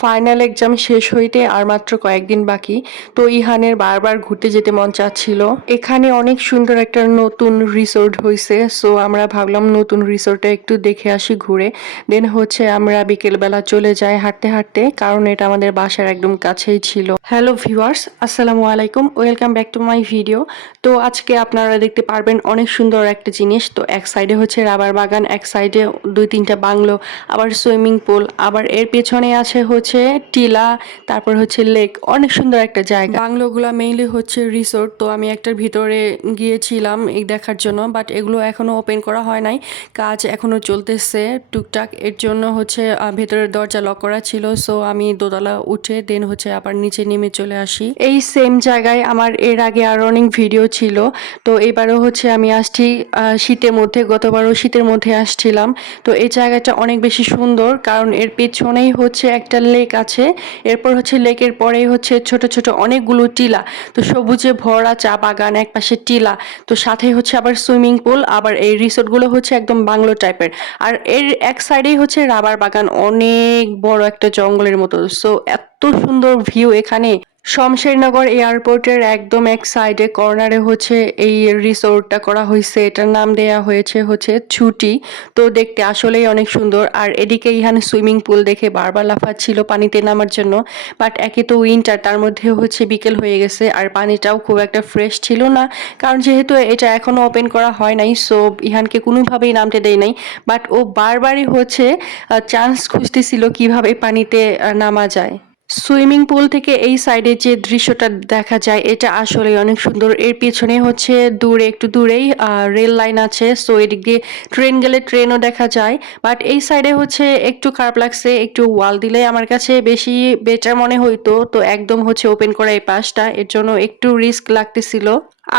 Final exam শেষ হইতে আর মাত্র কয়েকদিন বাকি। তো ইহানের বারবার ঘুরতে যেতে মন চাচ্ছিল। এখানে অনেক সুন্দর একটা নতুন রিসোর্ট হয়েছে, সো আমরা ভাবলাম নতুন রিসোর্টে একটু দেখে আসি ঘুরে। দেন হচ্ছে আমরা বিকেলবেলা চলে যাই হাঁটতে হাঁটতে, কারণ এটা আমাদের বাসার একদম কাছেই ছিল। হ্যালো ভিউয়ার্স, আসসালামু আলাইকুম, welcome back to my video. তো আজকে আপনারা দেখতে পারবেন অনেক সুন্দর একটা জিনিস। তো এক সাইডে হচ্ছে রাবার বাগান, এক সাইডে 2-3টা বাংলো, আবার সুইমিং পুল, আবার এর পেছনে আছে হচ্ছে টিলা, তারপর হচ্ছে লেক। অনেক সুন্দর একটা জায়গা। বাংলোগুলা মেইনলি হচ্ছে রিসোর্ট। তো আমি একটার ভিতরে গিয়েছিলাম এই দেখার জন্য, বাট এগুলো এখনো ওপেন করা হয় নাই, কাজ এখনো চলতেছে টুকটাক। এর জন্য হচ্ছে ভেতরের দরজা লক করা ছিল, সো আমি দোতলা উঠে দেন হচ্ছে আবার নিচে নেমে চলে আসি। এই সেম জায়গায় আমার এর আগে আরো অনেক ভিডিও ছিল। তো এবারও হচ্ছে আমি আসছি শীতের মধ্যে, গতবারও শীতের মধ্যে আসছিলাম। তো এই জায়গাটা অনেক বেশি সুন্দর, কারণ এর পেছনেই হচ্ছে একটা লেক আছে, এরপর হচ্ছে লেকের পরেই হচ্ছে ছোট ছোট অনেকগুলো টিলা। তো সবুজে ভরা চা বাগান, এক পাশে টিলা, তো সাথে হচ্ছে আবার সুইমিং পুল, আবার এই রিসোর্টগুলো হচ্ছে একদম বাংলো টাইপের। আর এর এক সাইডেই হচ্ছে রাবার বাগান, অনেক বড় একটা জঙ্গলের মতো। সো এত সুন্দর ভিউ এখানে। শমশেরনগর এয়ারপোর্টের একদম এক সাইডে কর্নারে হচ্ছে এই রিসোর্টটা করা হয়েছে। এটার নাম দেয়া হয়েছে হচ্ছে ছুটি। তো দেখতে আসলেই অনেক সুন্দর। আর এদিকে ইহান সুইমিং পুল দেখে বারবার লাফাচ্ছিল পানিতে নামার জন্য, বাট একে তো উইন্টার, তার মধ্যে হচ্ছে বিকেল হয়ে গেছে, আর পানিটাও খুব একটা ফ্রেশ ছিল না, কারণ যেহেতু এটা এখনো ওপেন করা হয় নাই। সো ইহানকে কোনোভাবেই নামতে দেয় নাই, বাট ও বারবারই হচ্ছে চান্স খুঁজতেছিল কিভাবে পানিতে নামা যায়। সুইমিং পুল থেকে এই সাইডে যে দৃশ্যটা দেখা যায় এটা আসলে অনেক সুন্দর। এর পিছনে হচ্ছে দূরে, একটু দূরেই রেল লাইন আছে, সো এদিক দিয়ে ট্রেন গেলে ট্রেনও দেখা যায়। বাট এই সাইডে হচ্ছে একটু খারাপ লাগছে, একটু ওয়াল দিলে আমার কাছে বেশি বেটার মনে হইতো। তো একদম হচ্ছে ওপেন করা এই পাশটা, এর জন্য একটু রিস্ক লাগতেছিল।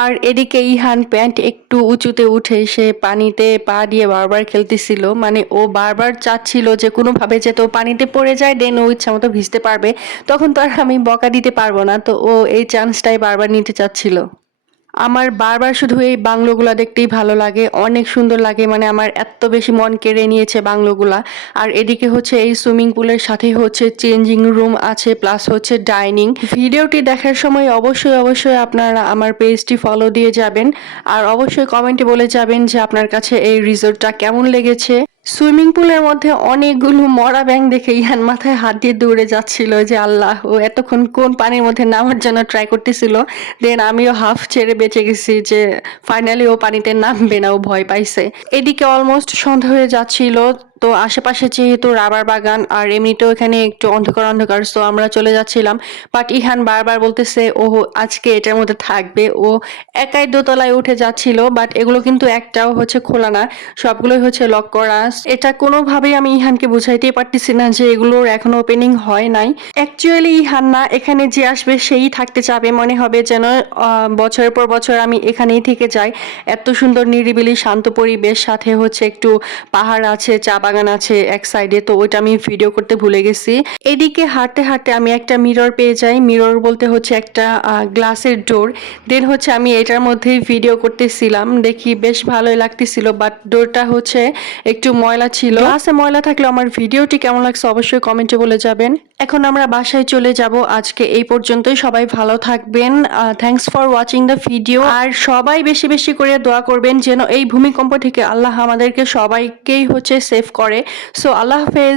আর এদিকে ইহান প্যান্ট একটু উঁচুতে উঠে সে পানিতে পা দিয়ে বারবার খেলতেছিল, মানে ও বারবার চাচ্ছিল যে কোনোভাবে যাতে ও পানিতে পড়ে যায়, দেন ও ইচ্ছা মতো ভিজতে পারবে। তখন তো আর আমি বকা দিতে পারবো না, তো ও এই চান্সটাই বারবার নিতে চাচ্ছিল। আমার বারবার শুধু এই বাংলোগুলা দেখতেই ভালো লাগে, অনেক সুন্দর লাগে, মানে আমার এত বেশি মন কেড়ে নিয়েছে বাংলোগুলা। আর এদিকে হচ্ছে এই সুইমিং পুলের সাথে হচ্ছে চেঞ্জিং রুম আছে, প্লাস হচ্ছে ডাইনিং। ভিডিওটি দেখার সময় অবশ্যই অবশ্যই আপনারা আমার পেজটি ফলো দিয়ে যাবেন, আর অবশ্যই কমেন্টে বলে যাবেন যে আপনার কাছে এই রিসোর্টটা কেমন লেগেছে। সুইমিং পুলের মধ্যে অনেকগুলো মরা ব্যাঙ দেখে ইহান মাথায় হাত দিয়ে দৌড়ে যাচ্ছিল যে আল্লাহ, ও এতক্ষণ কোন পানির মধ্যে নামার জন্য ট্রাই করতেছিল। দেন আমিও হাফ ছেড়ে বেঁচে গেছি যে ফাইনালি ও পানিতে নামবে না, ও ভয় পাইছে। এদিকে অলমোস্ট সন্ধ্যা হয়ে যাচ্ছিল। তো আশেপাশে যেহেতু রাবার বাগান, আর এমনিতেও এখানে একটু অন্ধকার অন্ধকার, সো আমরা চলে যাচ্ছিলাম। বাট ইহান বারবার বলতেছে ও আজকে এটার মধ্যে থাকবে, ও একাই দোতলায় উঠে যাচ্ছিল। বাট এগুলো কিন্তু একটাও হচ্ছে খোলা না, সবগুলোই হচ্ছে লক করা। এটা কোনোভাবেই আমি ইহানকে বুঝাইতেই পারতেছি না যে এগুলোর এখনো ওপেনিং হয় নাই। অ্যাকচুয়ালি ইহান না, এখানে যে আসবে সেই থাকতে চাবে, মনে হবে যেন বছরের পর বছর আমি এখানেই থেকে যাই। এত সুন্দর নিরিবিলি শান্ত পরিবেশ, সাথে হচ্ছে একটু পাহাড় আছে, চা বাগান আছে এক সাইডে। তো ওইটা আমি ভিডিও করতে ভুলে গেছি। এদিকে হাঁটতে হাঁটতে আমি একটা মিরর পেয়ে যাই। মিরর বলতে হচ্ছে একটা গ্লাসের ডোর। দেন হচ্ছে আমি এটার মধ্যেই ভিডিও করতেছিলাম, দেখি বেশ ভালোই লাগতেছিল, বাট ডোরটা হচ্ছে একটু ময়লা ছিল। গ্লাসে ময়লা থাকলে আমার ভিডিওটি কেমন লাগছে অবশ্যই কমেন্টে বলে যাবেন। এখন আমরা বাসায় চলে যাব। আজকে এই পর্যন্তই, সবাই ভালো থাকবেন। Thanks for watching the video. আর সবাই বেশি বেশি করে দোয়া করবেন যেন এই ভূমিকম্প থেকে আল্লাহ আমাদেরকে সবাইকেই হচ্ছে সেভ করে। সো আল্লাহ হাফেজ।